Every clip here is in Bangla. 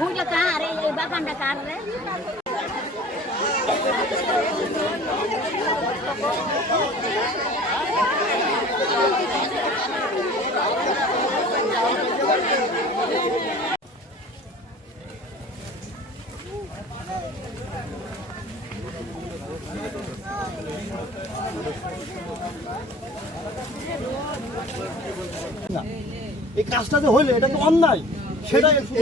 কার কার রে এই কাজটা যে হইলে এটা তো অন্যায়।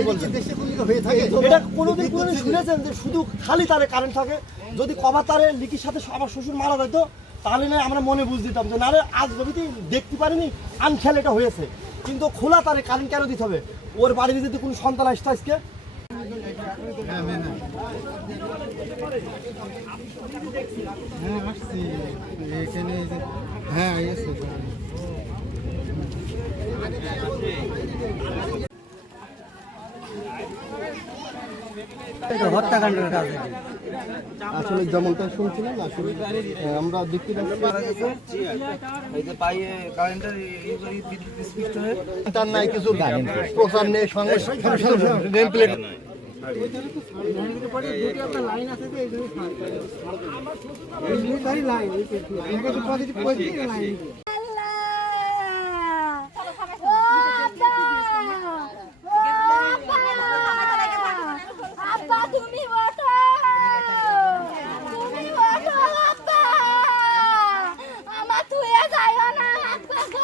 বলছেন দেশে হয়ে থাকে এটা কোনোদিন কোনোদিন শুনেছেন যে শুধু খালি তারে কারেন্ট থাকে? যদি কবার তারে লিকির সাথে আমার শ্বশুর মারা যেত তাহলে না আমরা মনে বুঝ দিতাম যে না রে আজ রবিতে দেখতে পারিনি আনখেয়াল এটা হয়েছে। কিন্তু খোলা তারে কারেন্ট কেন দিতে হবে? ওর বাড়িতে যদি কোনো সন্তান আসতে আজকে? হ্যাঁ আসছি। এখানে হ্যাঁ এসে হত্যাকাণ্ডের কাজ আসলে যেমনটা শুনছিলাম আসলে আমরা দেখতে তার নাই কিছু প্রচার নেই সঙ্গে নেম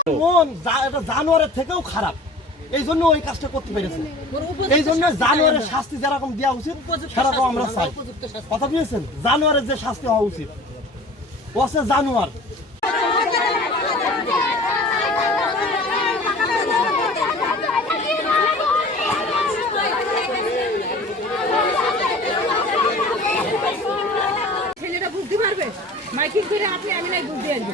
মন এটা জানোয়ারের থেকেও খারাপ। এই জন্য ওই কাজটা করতে পেরেছে। এই জন্য জানোয়ারের শাস্তি যেরকম দেওয়া উচিত সেরকম আমরা চাই। কথা বুঝেছেন? জানোয়ারের যে শাস্তি হওয়া উচিত। ও হচ্ছে জানোয়ার। ছেলেটা বুঝতে পারবে? মাইকিং করে আপনি আমি নাই বুঝতে আসব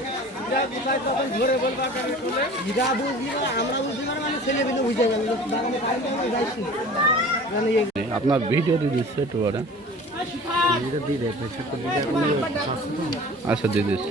আপনার ভিডিও দিয়ে দিচ্ছে একটু পরে। আচ্ছা দিয়ে দিচ্ছি।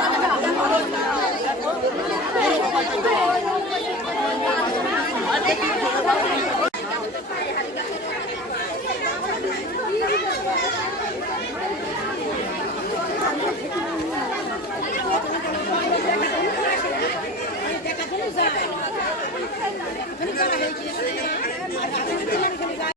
Thank you.